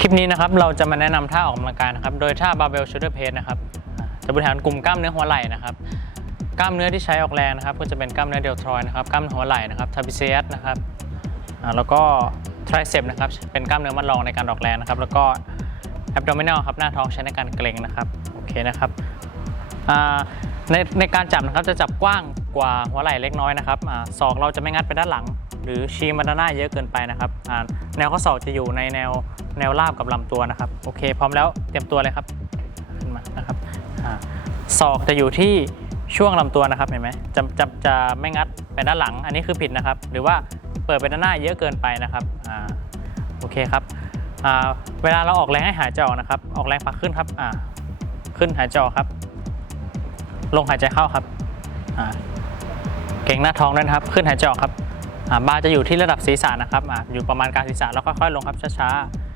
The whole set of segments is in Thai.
คลิปนี้นะครับเราจะมาแนะนำท่าออกกำลังกายนะครับโดยท่า barbell shoulder press นะครับจะบริหารกลุ่มกล้ามเนื้อหัวไหล่นะครับกล้ามเนื้อที่ใช้ออกแรงนะครับ ก็จะเป็นกล้ามเนื้อเดลทรอยนะครับกล้ามหัวไหล่นะครับทาบิเซียสนะครับแล้วก็ทริเซปนะครับเป็นกล้ามเนื้อมัดรองในการออกแรงนะครับ แล้วก็แอบดมิ n น l ครับหน้าท้องใช้ในการเกร็งนะครับโอเคนะครับในในการจับนะครับจะจับกว้างกว่าหัวไหล่เล็กน้อยนะครับศอกเราจะไม่งัดไปด้านหลัง หรือชี้มาด้านหน้าเยอะเกินไปนะครับแนวข้อศอกจะอยู่ในแนว แนวราบกับลำตัวนะครับโอเค พร้อมแล้วเตรียมตัวเลยครับขึ้นมานะครับศอกจะอยู่ที่ช่วงลำตัวนะครับเห็นไหมจะจะจะไม่งัดไปด้านหลัง อันนี้คือผิดนะครับ หรือว่าเปิดไปด้านหน้าเยอะเกินไปนะครับอ่าโอเคครับอ่าเวลาเราออกแรงให้หายใจออกนะครับ ออกแรงผักขึ้นครับอ่าขึ้นหายใจออกครับ ลงหายใจเข้าครับอ่าเก่งหน้าท้องด้วยครับ ขึ้นหายใจออกครับอ่าบาร์จะอยู่ที่ระดับศีรษะนะครับอาอยู่ประมาณกลางศีรษะแล้วค่อยๆลงครับช้าๆ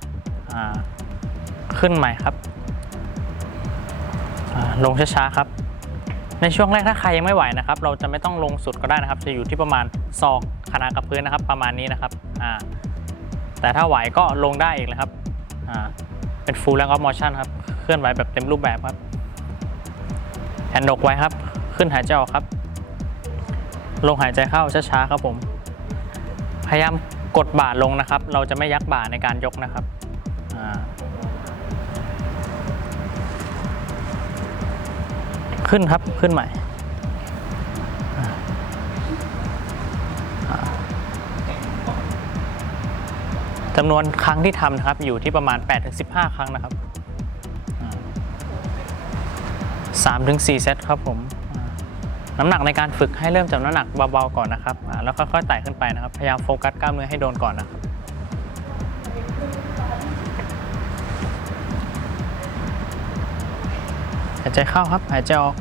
ขึ้นใหม่ครับ ลงช้าๆครับ ในช่วงแรกถ้าใครยังไม่ไหวนะครับ เราจะไม่ต้องลงสุดก็ได้นะครับ จะอยู่ที่ประมาณศอกขนาดกับพื้นนะครับ ประมาณนี้นะครับแต่ถ้าไหวก็ลงได้อีกเลยครับเป็น full range of motion ครับ เคลื่อนไหวแบบเต็มรูปแบบครับแฮนด์ดกไว้ครับ ขึ้นหายใจออกครับ ลงหายใจเข้าช้าๆครับผม พยายามกดบ่าลงนะครับ เราจะไม่ยักบ่าในการยกนะครับ ขึ้นครับ ขึ้นใหม่ จำนวนครั้งที่ทำนะครับ อยู่ที่ประมาณ 8-15 ครั้งนะครับสามถึงสี่เซตครับผม น้ำหนักในการฝึกให้เริ่มจากน้ำหนักเบาๆก่อนนะครับ แล้วค่อยๆไต่ขึ้นไปนะครับ พยายามโฟกัสกล้ามเนื้อให้โดนก่อนนะครับ หายใจเข้าครับ หายใจออก